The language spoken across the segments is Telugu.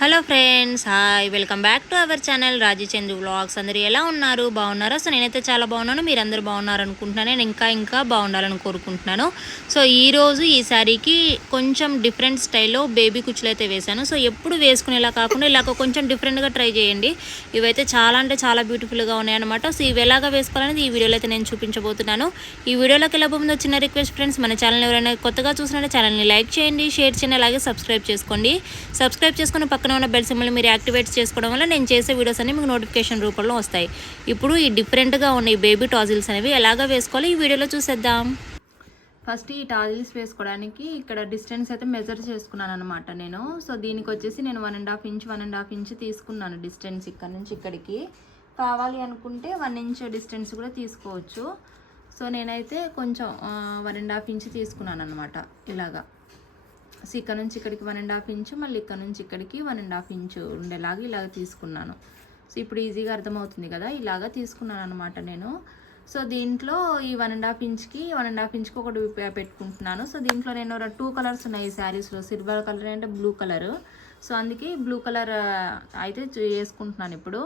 Hello friends hi. Welcome back to our channel Rajichandru vlogs. అందరూ ఎలా ఉన్నారు? బాగున్నారా? సో నేనైతే చాలా బాగున్నాను. మీరు బాగున్నారు అనుకుంటున్నాను నేను ఇంకా ఇంకా బాగుండాలని కోరుకుంటున్నాను. సో ఈ రోజు ఈ శారీకి కొంచెం డిఫరెంట్ స్టైల్లో బేబీ కుచ్చులు అయితే వేశాను. సో ఎప్పుడు వేసుకునేలా కాకుండా ఇలాగ కొంచెం డిఫరెంట్గా ట్రై చేయండి. ఇవైతే చాలా అంటే చాలా బ్యూటిఫుల్గా ఉన్నాయన్నమాట. సో ఇవి ఎలాగ వేసుకోవాలనేది ఈ వీడియోలో అయితే నేను చూపించబోతున్నాను. ఈ వీడియోలోకి వెళ్ళే ముందు చిన్న రిక్వెస్ట్ ఫ్రెండ్స్ మన ఛానల్ ఎవరైనా కొత్తగా చూసినట్టే ఛానల్ని లైక్ చేయండి షేర్ చేయండి అలాగే సబ్స్క్రైబ్ చేసుకోండి. సబ్స్క్రైబ్ చేసుకుని పక్కన ఉన్న బెల్ సింబల్ని మీరు యాక్టివేట్ చేసుకోవడం వల్ల నేను చేసే వీడియోస్ అన్ని మీకు నోటిఫికేషన్ రూపంలో వస్తాయి. ఇప్పుడు ఈ డిఫరెంట్గా ఉన్న ఈ బేబీ టాజిల్స్ అనేవి ఎలాగ వేసుకోవాలి? ఈ వీడియోలో చూసేద్దాం. ఫస్ట్ ఈ టాజిల్స్ వేసుకోవడానికి ఇక్కడ డిస్టెన్స్ అయితే మెజర్ చేసుకున్నాను అనమాట నేను. సో దీనికి వచ్చేసి నేను one and half inch one and half inch తీసుకున్నాను డిస్టెన్స్ ఇక్కడ నుంచి ఇక్కడికి. కావాలి అనుకుంటే వన్ ఇంచ్ డిస్టెన్స్ కూడా తీసుకోవచ్చు. సో నేనైతే కొంచెం వన్ అండ్ హాఫ్ ఇంచ్ తీసుకున్నాను అనమాట ఇలాగా. సో ఇక్కడ నుంచి ఇక్కడికి వన్ అండ్ హాఫ్ ఇంచు మళ్ళీ ఇక్కడ నుంచి ఇక్కడికి వన్ అండ్ హాఫ్ ఇంచు ఉండేలాగా ఇలాగ తీసుకున్నాను. సో ఇప్పుడు ఈజీగా అర్థమవుతుంది కదా ఇలాగ తీసుకున్నాను అనమాట నేను. సో దీంట్లో ఈ వన్ అండ్ హాఫ్ ఇంచ్కి వన్ అండ్ హాఫ్ ఇంచ్కి ఒకటి పెట్టుకుంటున్నాను. సో దీంట్లో నేను టూ కలర్స్ ఉన్నాయి ఈ శారీస్లో సిల్వర్ కలర్ అంటే బ్లూ కలర్ సో అందుకే బ్లూ కలర్ అయితే వేసుకుంటున్నాను ఇప్పుడు.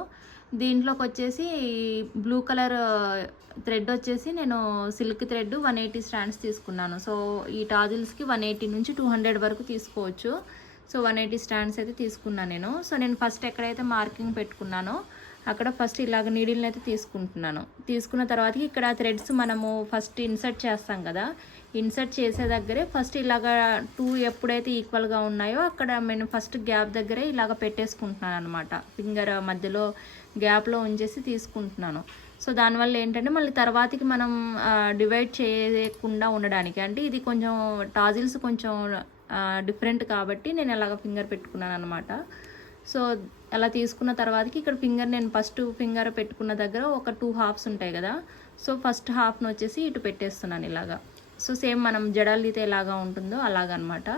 దీంట్లోకి వచ్చేసి బ్లూ కలర్ థ్రెడ్ వచ్చేసి నేను silk thread one eighty stands తీసుకున్నాను. సో ఈ టాజిల్స్కి వన్ ఎయిటీ నుంచి టూ హండ్రెడ్ వరకు తీసుకోవచ్చు. సో వన్ ఎయిటీ స్టాండ్స్ అయితే తీసుకున్నాను నేను. సో నేను ఫస్ట్ ఎక్కడైతే మార్కింగ్ పెట్టుకున్నానో అక్కడ ఫస్ట్ ఇలాగ నీడిల్ని అయితే తీసుకుంటున్నాను. తీసుకున్న తర్వాత ఇక్కడ థ్రెడ్స్ మనము ఫస్ట్ ఇన్సర్ట్ చేస్తాం కదా ఇన్సర్ట్ చేసే దగ్గరే ఫస్ట్ ఇలాగ టూ ఎప్పుడైతే ఈక్వల్గా ఉన్నాయో అక్కడ నేను ఫస్ట్ గ్యాప్ దగ్గరే ఇలాగ పెట్టేసుకుంటున్నాను అనమాట ఫింగర్ మధ్యలో గ్యాప్లో ఉంచేసి తీసుకుంటున్నాను. సో దానివల్ల ఏంటంటే మళ్ళీ తర్వాతకి మనం డివైడ్ చేయకుండా ఉండడానికి. అంటే ఇది కొంచెం టాజిల్స్ కొంచెం డిఫరెంట్ కాబట్టి నేను అలాగ ఫింగర్ పెట్టుకున్నాను అనమాట సో అలా తీసుకున్న తర్వాతకి ఇక్కడ ఫింగర్ నేను ఫస్ట్ ఫింగర్ పెట్టుకున్న దగ్గర ఒక టూ హాఫ్స్ ఉంటాయి కదా. సో ఫస్ట్ హాఫ్ను వచ్చేసి ఇటు పెట్టేస్తున్నాను ఇలాగా. సో సేమ్ మనం జడల్లితే ఎలాగా ఉంటుందో అలాగనమాట.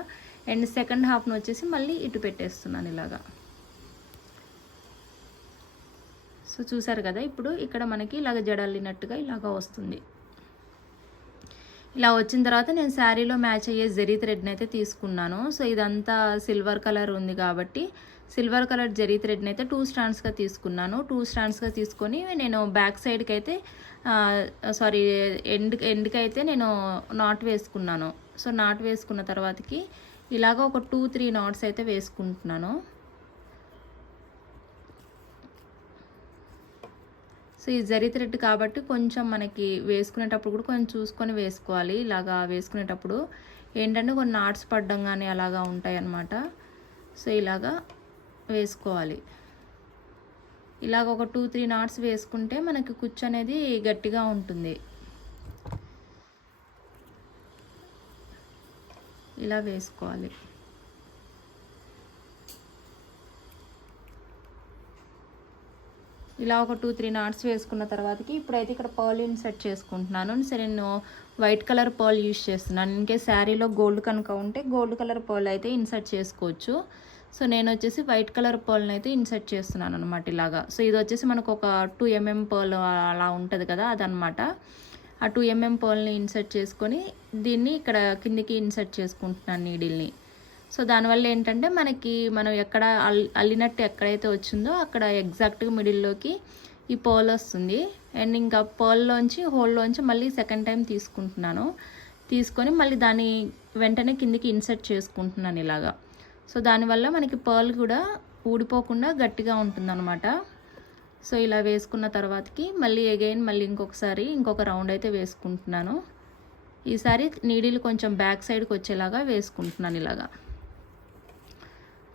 అండ్ సెకండ్ హాఫ్ను వచ్చేసి మళ్ళీ ఇటు పెట్టేస్తున్నాను ఇలాగా. సో చూసారు కదా ఇప్పుడు ఇక్కడ మనకి ఇలాగ జడల్లినట్టుగా ఇలాగ వస్తుంది. ఇలా వచ్చిన తర్వాత నేను శారీలో మ్యాచ్ అయ్యే జరీ థ్రెడ్ని అయితే తీసుకున్నాను. సో ఇదంతా సిల్వర్ కలర్ ఉంది కాబట్టి సిల్వర్ కలర్ జరీ థ్రెడ్ని అయితే టూ స్టాండ్స్గా తీసుకున్నాను. టూ స్టాండ్స్గా తీసుకొని నేను బ్యాక్ సైడ్కి అయితే సారీ ఎండ్ ఎండ్కి అయితే నేను నాట్ వేసుకున్నాను. సో నాట్ వేసుకున్న తర్వాతకి ఇలాగ ఒక టూ త్రీ నాట్స్ అయితే వేసుకుంటున్నాను. సో ఈ జరీ థ్రెడ్ కాబట్టి కొంచెం మనకి వేసుకునేటప్పుడు కూడా కొంచెం చూసుకొని వేసుకోవాలి. ఇలాగా వేసుకునేటప్పుడు ఏంటంటే కొన్ని నాట్స్ పడడం కానీ అలాగా ఉంటాయి అన్నమాట సో ఇలాగా వేసుకోవాలి. ఇలాగ ఒక టూ త్రీ నాట్స్ వేసుకుంటే మనకి కుచ్చు అనేది గట్టిగా ఉంటుంది. ఇలా వేసుకోవాలి. ఇలా ఒక టూ త్రీ నాట్స్ వేసుకున్న తర్వాతకి ఇప్పుడైతే ఇక్కడ పర్ల్ ఇన్సెట్ చేసుకుంటున్నాను. సరే నేను వైట్ కలర్ పర్ల్ యూస్ చేస్తున్నాను. ఇంకే శారీలో గోల్డ్ కనుక ఉంటే గోల్డ్ కలర్ పర్ల్ అయితే ఇన్సర్ట్ చేసుకోవచ్చు. సో నేను వచ్చేసి వైట్ కలర్ పర్ల్ని అయితే ఇన్సర్ట్ చేస్తున్నాను అనమాట ఇలాగా. సో ఇది వచ్చేసి మనకు ఒక టూ ఎంఎం పర్ల్ అలా ఉంటుంది కదా అదనమాట ఆ టూ ఎంఎం పర్ల్ని ఇన్సర్ట్ చేసుకొని దీన్ని ఇక్కడ కిందికి ఇన్సర్ట్ చేసుకుంటున్నాను నీడిల్ని. సో దానివల్ల ఏంటంటే మనకి మనం ఎక్కడ అల్ అల్లినట్టు ఎక్కడైతే వచ్చిందో అక్కడ ఎగ్జాక్ట్గా మిడిల్లోకి ఈ పర్ల్ వస్తుంది. అండ్ ఇంకా పర్ల్లోంచి హోల్లోంచి మళ్ళీ సెకండ్ టైం తీసుకుంటున్నాను. తీసుకొని మళ్ళీ దాని వెంటనే కిందికి ఇన్సర్ట్ చేసుకుంటున్నాను ఇలాగా. సో దానివల్ల మనకి పర్ల్ కూడా ఊడిపోకుండా గట్టిగా ఉంటుందన్నమాట. సో ఇలా వేసుకున్న తర్వాతకి మళ్ళీ అగైన్ మళ్ళీ ఇంకొకసారి ఇంకొక రౌండ్ అయితే వేసుకుంటున్నాను. ఈసారి నీడిలు కొంచెం బ్యాక్ సైడ్కి వచ్చేలాగా వేసుకుంటున్నాను ఇలాగా.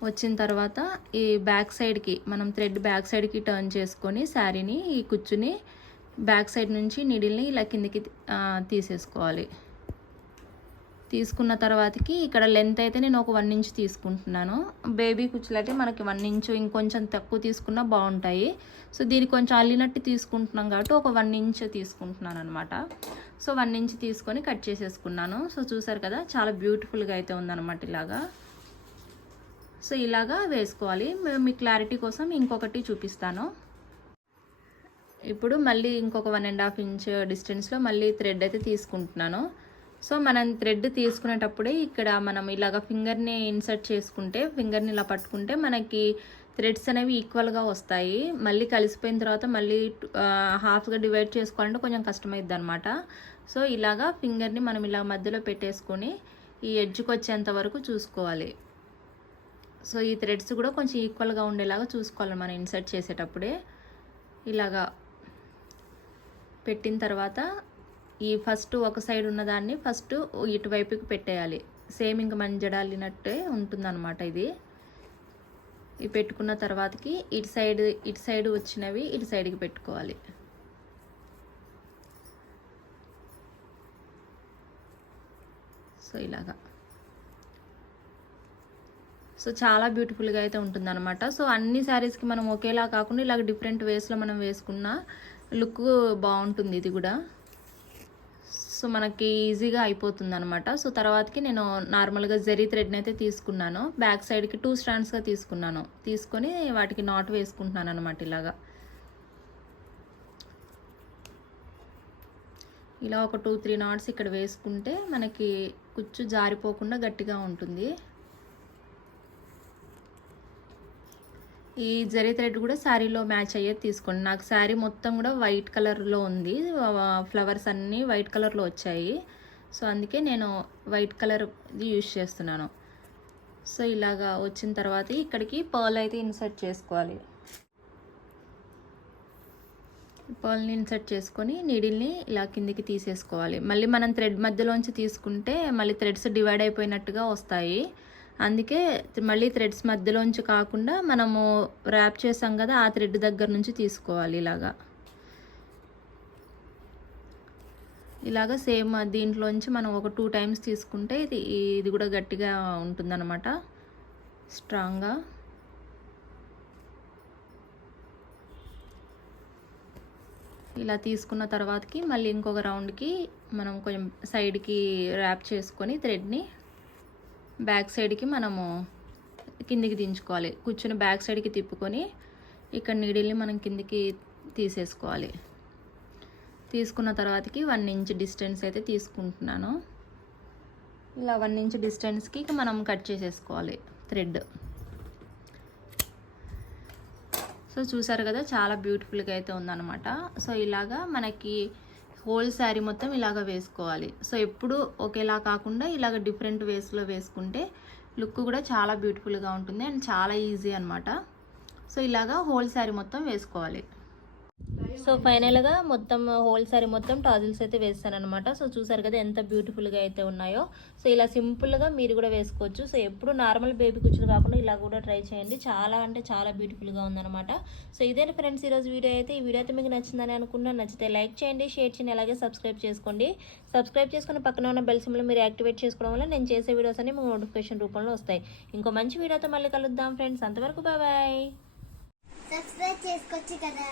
వచ్చిన తర్వాత ఈ బ్యాక్ సైడ్కి మనం థ్రెడ్ బ్యాక్ సైడ్కి టర్న్ చేసుకొని శారీని ఈ కుచ్చుని బ్యాక్ సైడ్ నుంచి నీడిల్ని ఇలా కిందికి తీసేసుకోవాలి. తీసుకున్న తర్వాతకి ఇక్కడ లెంత్ అయితే నేను ఒక వన్ ఇంచ్ తీసుకుంటున్నాను. బేబీ కుచ్చులు అయితే మనకి వన్ ఇంచ్ ఇంకొంచెం తక్కువ తీసుకున్నా బాగుంటాయి. సో దీనికి కొంచెం అల్లినట్టు తీసుకుంటున్నాం కాబట్టి ఒక వన్ ఇంచ్ తీసుకుంటున్నాను అనమాట సో వన్ ఇంచ్ తీసుకొని కట్ చేసేసుకున్నాను. సో చూసారు కదా చాలా బ్యూటిఫుల్గా అయితే ఉందన్నమాట ఇలాగా. సో ఇలాగా వేసుకోవాలి. మేము మీ క్లారిటీ కోసం ఇంకొకటి చూపిస్తాను. ఇప్పుడు మళ్ళీ ఇంకొక వన్ అండ్ హాఫ్ ఇంచ్ డిస్టెన్స్లో మళ్ళీ థ్రెడ్ అయితే తీసుకుంటున్నాను. సో మనం థ్రెడ్ తీసుకునేటప్పుడే ఇక్కడ మనం ఇలాగ ఫింగర్ని ఇన్సర్ట్ చేసుకుంటే ఫింగర్ని ఇలా పట్టుకుంటే మనకి థ్రెడ్స్ అనేవి ఈక్వల్గా వస్తాయి. మళ్ళీ కలిసిపోయిన తర్వాత మళ్ళీ హాఫ్గా డివైడ్ చేసుకోవాలంటే కొంచెం కష్టమైద్ది అనమాట సో ఇలాగా ఫింగర్ని మనం ఇలా మధ్యలో పెట్టేసుకొని ఈ ఎడ్జ్కి వచ్చేంత వరకు చూసుకోవాలి. సో ఈ థ్రెడ్స్ కూడా కొంచెం ఈక్వల్గా ఉండేలాగా చూసుకోవాలి మనం ఇన్సర్ట్ చేసేటప్పుడే. ఇలాగా పెట్టిన తర్వాత ఈ ఫస్ట్ ఒక సైడ్ ఉన్నదాన్ని ఫస్ట్ ఇటువైపుకి పెట్టేయాలి. సేమ్ ఇంక మన జడాలినట్టే ఉంటుందన్నమాట ఇది. ఇవి పెట్టుకున్న తర్వాతకి ఇటు సైడ్ ఇటు సైడ్ వచ్చినవి ఇటు సైడ్కి పెట్టుకోవాలి. సో ఇలాగా. సో చాలా బ్యూటిఫుల్గా అయితే ఉంటుందన్నమాట. సో అన్ని శారీస్కి మనం ఒకేలా కాకుండా ఇలాగ డిఫరెంట్ వేస్లో మనం వేసుకున్న లుక్ బాగుంటుంది ఇది కూడా. సో మనకి ఈజీగా అయిపోతుంది అనమాట సో తర్వాతకి నేను నార్మల్గా జరీ థ్రెడ్ని అయితే తీసుకున్నాను. బ్యాక్ సైడ్కి టూ స్టాండ్స్గా తీసుకున్నాను. తీసుకొని వాటికి నాట్ వేసుకుంటున్నాను అనమాట ఇలాగా. ఇలా ఒక టూ త్రీ నాట్స్ ఇక్కడ వేసుకుంటే మనకి కుచ్చు జారిపోకుండా గట్టిగా ఉంటుంది. ఈ జరీ థ్రెడ్ కూడా శారీలో మ్యాచ్ అయ్యేది తీసుకోండి. నాకు శారీ మొత్తం కూడా వైట్ కలర్లో ఉంది. ఫ్లవర్స్ అన్నీ వైట్ కలర్లో వచ్చాయి. సో అందుకే నేను వైట్ కలర్ యూజ్ చేస్తున్నాను. సో ఇలాగా వచ్చిన తర్వాత ఇక్కడికి పర్ల్ అయితే ఇన్సర్ట్ చేసుకోవాలి. పర్ల్ని ఇన్సర్ట్ చేసుకొని నీడిల్ని ఇలా కిందికి తీసేసుకోవాలి. మళ్ళీ మనం థ్రెడ్ మధ్యలోంచి తీసుకుంటే మళ్ళీ థ్రెడ్స్ డివైడ్ అయిపోయినట్టుగా వస్తాయి. అందుకే మళ్ళీ థ్రెడ్స్ మధ్యలోంచి కాకుండా మనము ర్యాప్ చేసాం కదా ఆ థ్రెడ్ దగ్గర నుంచి తీసుకోవాలి ఇలాగా. ఇలాగా సేమ్ దీంట్లోంచి మనం ఒక టూ టైమ్స్ తీసుకుంటే ఇది ఇది కూడా గట్టిగా ఉంటుందన్నమాట. స్ట్రాంగ్గా ఇలా తీసుకున్న తర్వాతకి మళ్ళీ ఇంకొక రౌండ్కి మనం కొంచెం సైడ్కి ర్యాప్ చేసుకొని థ్రెడ్ని బ్యాక్ సైడ్కి మనము కిందికి దించుకోవాలి. కూర్చొని బ్యాక్ సైడ్కి తిప్పుకొని ఇక్కడ నీడిల్ని మనం కిందికి తీసేసుకోవాలి. తీసుకున్న తర్వాతకి వన్ ఇంచ్ డిస్టెన్స్ అయితే తీసుకుంటున్నాను. ఇలా వన్ ఇంచ్ డిస్టెన్స్కి మనం కట్ చేసేసుకోవాలి థ్రెడ్. సో చూసారు కదా చాలా బ్యూటిఫుల్గా అయితే ఉందన్నమాట. సో ఇలాగా మనకి హోల్ శారీ మొత్తం ఇలాగ వేసుకోవాలి. సో ఎప్పుడు ఒకేలా కాకుండా ఇలాగ డిఫరెంట్ వేస్లో వేసుకుంటే లుక్ కూడా చాలా బ్యూటిఫుల్గా ఉంటుంది. అండ్ చాలా ఈజీ అనమాట సో ఇలాగా హోల్ శారీ మొత్తం వేసుకోవాలి. సో ఫైనల్గా మొత్తం హోల్ సారీ మొత్తం టాజిల్స్ అయితే వేస్తాను అనమాట సో చూసారు కదా ఎంత బ్యూటిఫుల్గా అయితే ఉన్నాయో. సో ఇలా సింపుల్గా మీరు కూడా వేసుకోవచ్చు. సో ఎప్పుడు నార్మల్ బేబీ కుచ్చులు కాకుండా ఇలా కూడా ట్రై చేయండి. చాలా అంటే చాలా బ్యూటిఫుల్గా ఉందన్నమాట. సో ఇదే ఫ్రెండ్స్ ఈరోజు వీడియో అయితే. ఈ వీడియో అయితే మీకు నచ్చిందని అనుకున్నా నచ్చితే లైక్ చేయండి షేర్ చేయండి అలాగే సబ్స్క్రైబ్ చేసుకోండి. సబ్స్క్రైబ్ చేసుకుని పక్కన ఉన్న బెల్ సింబల్ మీరు యాక్టివేట్ చేసుకోవడం వల్ల నేను చేసే వీడియోస్ అన్ని మీకు నోటిఫికేషన్ రూపంలో వస్తాయి. ఇంకో మంచి వీడియోతో మళ్ళీ కలుద్దాం ఫ్రెండ్స్ అంతవరకు బాయ్ సబ్స్క్రైబ్ చేసుకోవచ్చు కదా.